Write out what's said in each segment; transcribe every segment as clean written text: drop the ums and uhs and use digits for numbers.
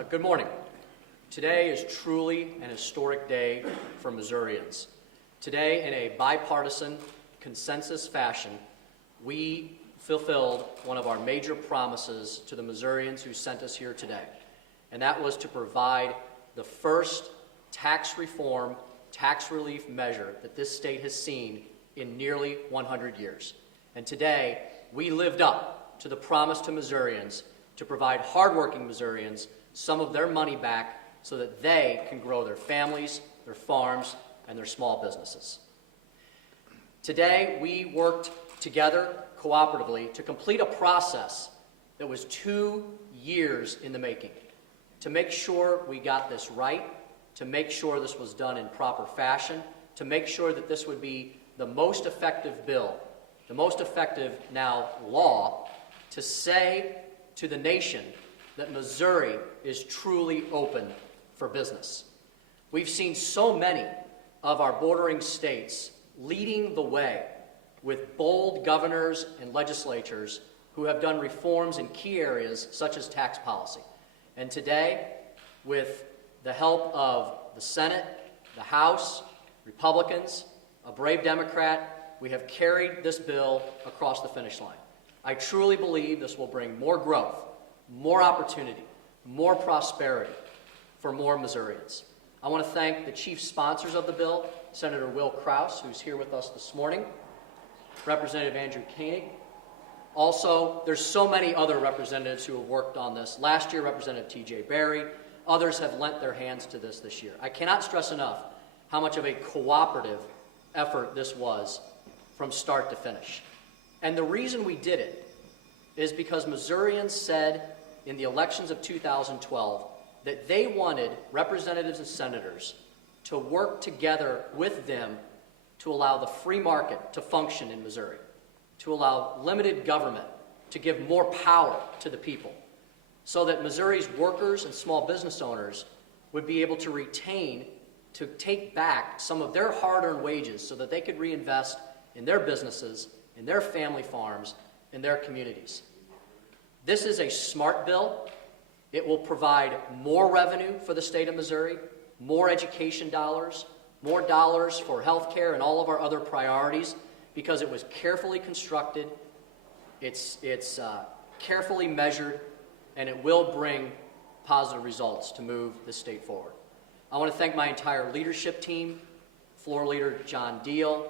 Good morning. Today is truly an historic day for Missourians. Today, in a bipartisan consensus fashion, we fulfilled one of our major promises to the Missourians who sent us here today, and that was to provide the first tax reform, tax relief measure that this state has seen in nearly 100 years. And today, we lived up to the promise to Missourians to provide hardworking Missourians some of their money back so that they can grow their families, their farms, and their small businesses. Today, we worked together cooperatively to complete a process that was 2 years in the making, to make sure we got this right, to make sure this was done in proper fashion, to make sure that this would be the most effective bill, the most effective now law, to say to the nation that Missouri is truly open for business. We've seen so many of our bordering states leading the way with bold governors and legislatures who have done reforms in key areas such as tax policy. And today, with the help of the Senate, the House, Republicans, a brave Democrat, we have carried this bill across the finish line. I truly believe this will bring more growth, more opportunity, more prosperity for more Missourians. I want to thank the chief sponsors of the bill, Senator Will Kraus, who's here with us this morning, Representative Andrew Koenig. Also, there's so many other representatives who have worked on this. Last year, Representative T.J. Berry. Others have lent their hands to this year. I cannot stress enough how much of a cooperative effort this was from start to finish. And the reason we did it is because Missourians said in the elections of 2012 that they wanted representatives and senators to work together with them to allow the free market to function in Missouri, to allow limited government to give more power to the people, so that Missouri's workers and small business owners would be able to retain, to take back some of their hard-earned wages so that they could reinvest in their businesses, in their family farms, in their communities. This is a smart bill. It will provide more revenue for the state of Missouri, more education dollars, more dollars for health care and all of our other priorities, because it was carefully constructed, it's carefully measured, and it will bring positive results to move the state forward. I want to thank my entire leadership team, Floor Leader John Diehl,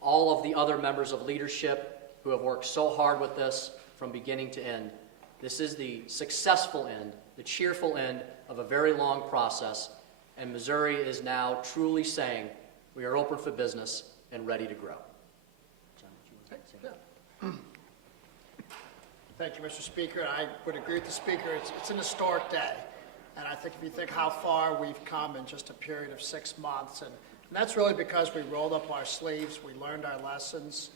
all of the other members of leadership who have worked so hard with this from beginning to end. This is the successful end, the cheerful end of a very long process, and Missouri is now truly saying we are open for business and ready to grow. John, would you want to say? Thank you, Mr. Speaker. I would agree with the Speaker. It's an historic day. And I think if you think how far we've come in just a period of 6 months, and that's really because we rolled up our sleeves, we learned our lessons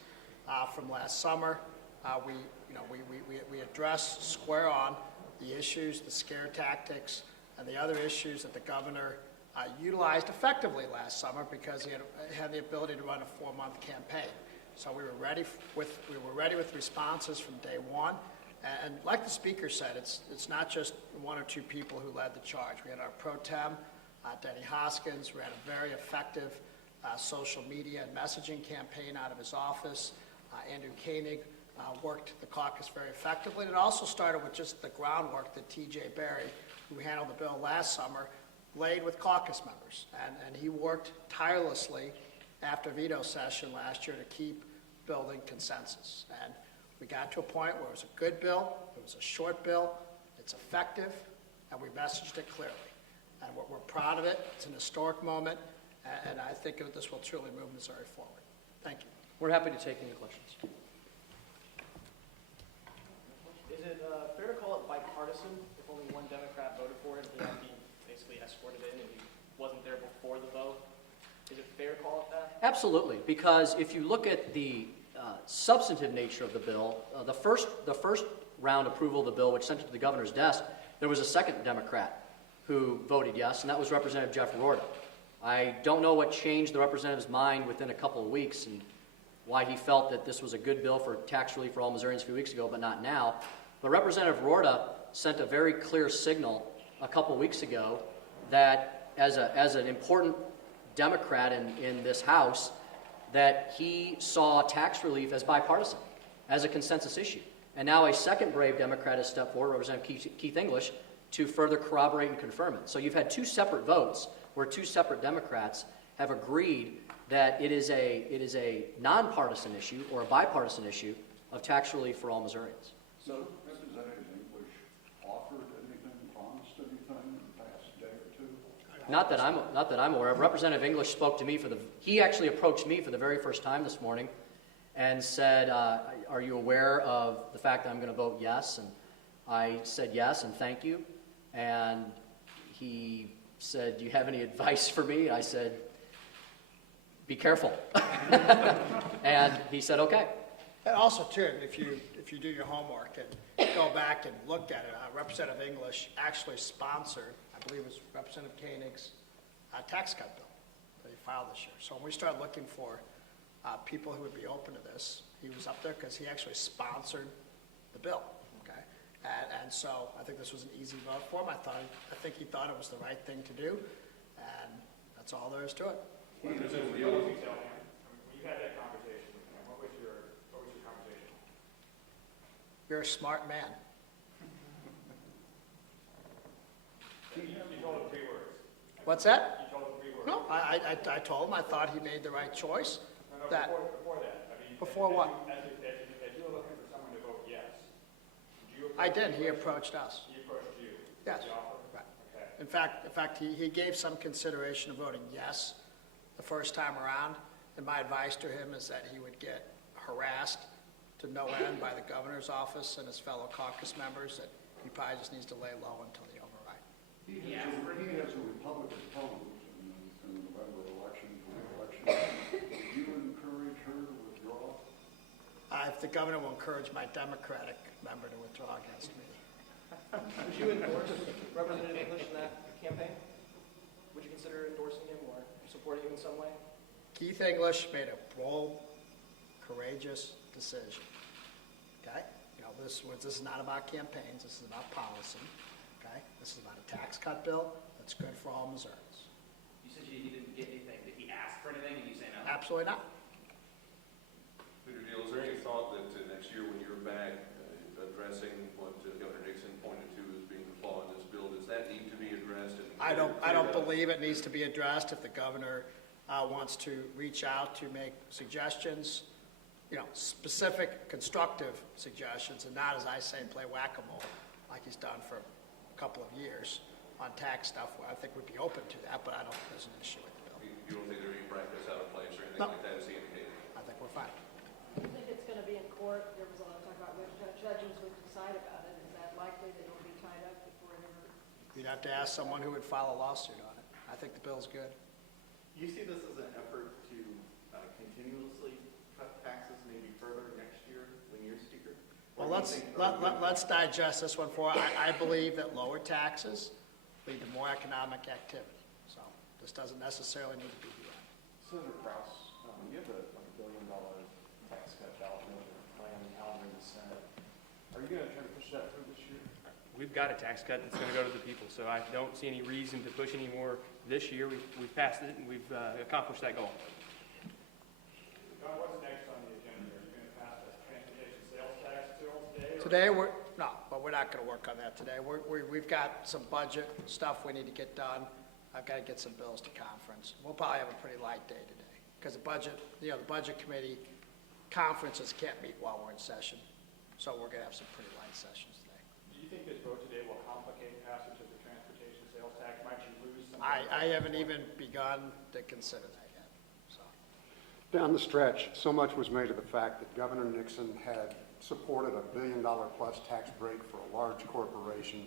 from last summer. We addressed square on the issues, the scare tactics, and the other issues that the governor utilized effectively last summer because he had the ability to run a 4-month campaign. So we were ready with responses from day one. And like the Speaker said, it's not just 1 or 2 people who led the charge. We had our pro tem, Denny Hoskins. We had a very effective social media and messaging campaign out of his office. Andrew Koenig worked the caucus very effectively. And it also started with just the groundwork that T.J. Berry, who handled the bill last summer, laid with caucus members. And he worked tirelessly after veto session last year to keep building consensus. And we got to a point where it was a good bill, it was a short bill, it's effective, and we messaged it clearly. And we're proud of it. It's an historic moment, and I think this will truly move Missouri forward. Thank you. We're happy to take any questions. Is it fair to call it bipartisan if only one Democrat voted for it and he basically escorted it in and he wasn't there before the vote? Is it fair to call it that? Absolutely, because if you look at the substantive nature of the bill, the first round approval of the bill, which sent it to the governor's desk, there was a second Democrat who voted yes, and that was Representative Jeff Rorta. I don't know what changed the representative's mind within a couple of weeks and why he felt that this was a good bill for tax relief for all Missourians a few weeks ago, but not now. But Representative Rorta sent a very clear signal a couple weeks ago that as an important Democrat in this House, that he saw tax relief as bipartisan, as a consensus issue. And now a second brave Democrat has stepped forward, Representative Keith English, to further corroborate and confirm it. So you've had two separate votes where two separate Democrats have agreed that it is a nonpartisan issue or a bipartisan issue of tax relief for all Missourians. So, Representative English offered anything, promised anything in the past day or two? Not that I'm aware of. Representative English spoke to me he actually approached me for the very first time this morning and said, are you aware of the fact that I'm going to vote yes? And I said yes and thank you. And he said, do you have any advice for me? I said, be careful. And he said, okay. And also, too, if you do your homework and go back and look at it, Representative English actually sponsored, I believe it was Representative Koenig's tax cut bill that he filed this year. So when we started looking for people who would be open to this, he was up there because he actually sponsored the bill. Okay, and so I think this was an easy vote for him. I think he thought it was the right thing to do, and that's all there is to it. When you had that conversation with him, what was your conversation? You're a smart man. You told him 3 words. What's that? You told him 3 words. No, I told him I thought he made the right choice. No, That before that. I mean, before what? As you were looking for someone to vote yes, did you I did. He approached us. He approached you. Yes. The offer? Right. Okay. In fact, he gave some consideration of voting yes the first time around, and my advice to him is that he would get harassed to no end by the governor's office and his fellow caucus members, that he probably just needs to lay low until the override. He has a Republican opponent in the November election, Would you encourage her to withdraw? If the governor will encourage my Democratic member to withdraw against me. Would you endorse Representative English in that campaign? Would you consider endorsing him or supporting him in some way? Keith English made a bold, courageous decision. Okay? This is not about campaigns. This is about policy. Okay? This is about a tax cut bill that's good for all Missourians. You said he didn't get anything. Did he ask for anything and you say no? Absolutely not. Mr. Diehl, is there any thought that next year when you're back addressing what Governor Nixon pointed to as being the flaw in this bill, does that need to be addressed? I don't believe it needs to be addressed. If the governor wants to reach out to make suggestions, specific, constructive suggestions, and not, as I say, play whack-a-mole like he's done for a couple of years on tax stuff, I think we'd be open to that, but I don't think there's an issue with the bill. You don't think there's any practice out of place or anything No. like that, as he indicated? I think we're fine. I think it's going to be in court. There was a lot of talk about which judges would decide about it. Is that likely that it'll be tied up before it ever? You'd have to ask someone who would file a lawsuit on it. I think the bill's good. You see this as an effort to continuously cut taxes maybe further next year when you're speaker? Well, let's digest this one for. I believe that lower taxes lead to more economic activity. So this doesn't necessarily need to be the end. Senator Kraus, you have a $1 billion tax cut ballot measure laying on the calendar in the Senate. Are you going to try to push that through this year? We've got a tax cut that's going to go to the people, so I don't see any reason to push any more this year. We've passed it and we've accomplished that goal. Don, what's next on the agenda? Are you going to pass the transportation sales tax bill today? But we're not going to work on that today. We've got some budget stuff we need to get done. I've got to get some bills to conference. We'll probably have a pretty light day today because the budget committee conferences can't meet while we're in session. So we're going to have some pretty light sessions today. Do you think this vote today will complicate passage of the transportation sales tax? Might you lose some? I haven't even begun to consider that yet. So. Down the stretch, so much was made of the fact that Governor Nixon had supported a $1 billion+ tax break for a large corporation,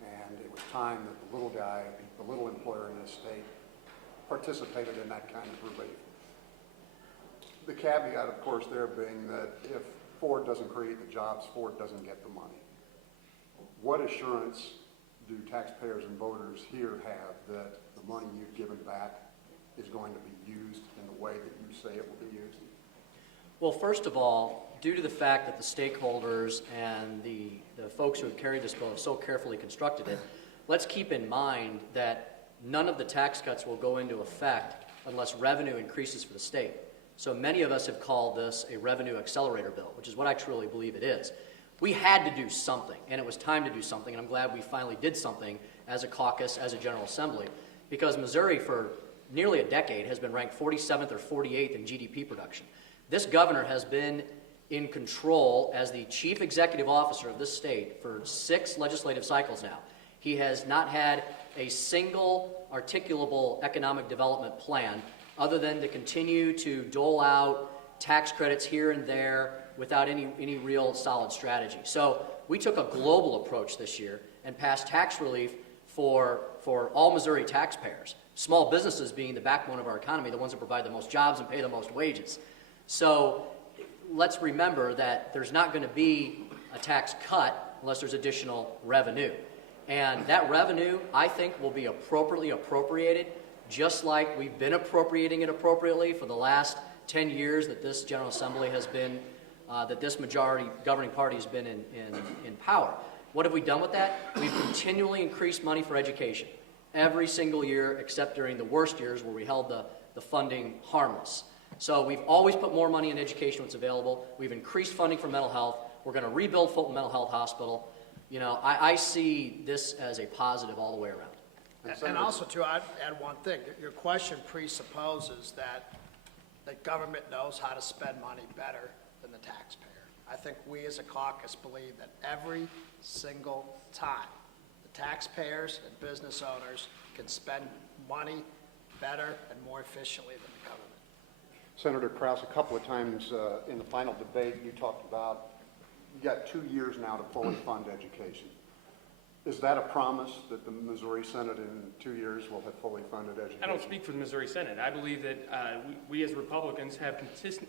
and it was time that the little guy, the little employer in this state, participated in that kind of relief. The caveat, of course, there being that if Ford doesn't create the jobs, Ford doesn't get the money. What assurance do taxpayers and voters here have that the money you've given back is going to be used in the way that you say it will be used? Well, first of all, due to the fact that the stakeholders and the folks who have carried this bill have so carefully constructed it, let's keep in mind that none of the tax cuts will go into effect unless revenue increases for the state. So many of us have called this a revenue accelerator bill, which is what I truly believe it is. We had to do something, and it was time to do something, and I'm glad we finally did something as a caucus, as a General Assembly, because Missouri for nearly a decade has been ranked 47th or 48th in GDP production. This governor has been in control as the chief executive officer of this state for 6 legislative cycles now. He has not had a single articulable economic development plan other than to continue to dole out tax credits here and there without any real solid strategy. So we took a global approach this year and passed tax relief for all Missouri taxpayers, small businesses being the backbone of our economy, the ones that provide the most jobs and pay the most wages. So let's remember that there's not going to be a tax cut unless there's additional revenue. And that revenue, I think, will be appropriately appropriated, just like we've been appropriating it appropriately for the last 10 years that this General Assembly has been, that this majority governing party has been in power. What have we done with that? We've continually increased money for education every single year except during the worst years where we held the funding harmless. So we've always put more money in education when it's available. We've increased funding for mental health. We're going to rebuild Fulton Mental Health Hospital. You know, I see this as a positive all the way around. And also, too, I'd add one thing. Your question presupposes that the government knows how to spend money better than the taxpayer. I think we as a caucus believe that every single time the taxpayers and business owners can spend money better and more efficiently than the government. Senator Krause, a couple of times in the final debate, you talked about you got 2 years now to fully fund education. Is that a promise that the Missouri Senate in 2 years will have fully funded education? I don't speak for the Missouri Senate. I believe that we as Republicans have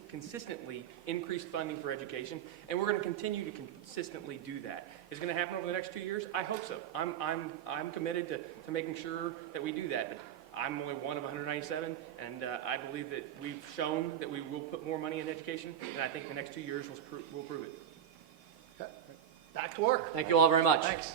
consistently increased funding for education, and we're going to continue to consistently do that. Is it going to happen over the next 2 years? I hope so. I'm committed to making sure that we do that. But I'm only one of 197, and I believe that we've shown that we will put more money in education, and I think the next 2 years will prove it. Back to work. Thank you all very much. Thanks.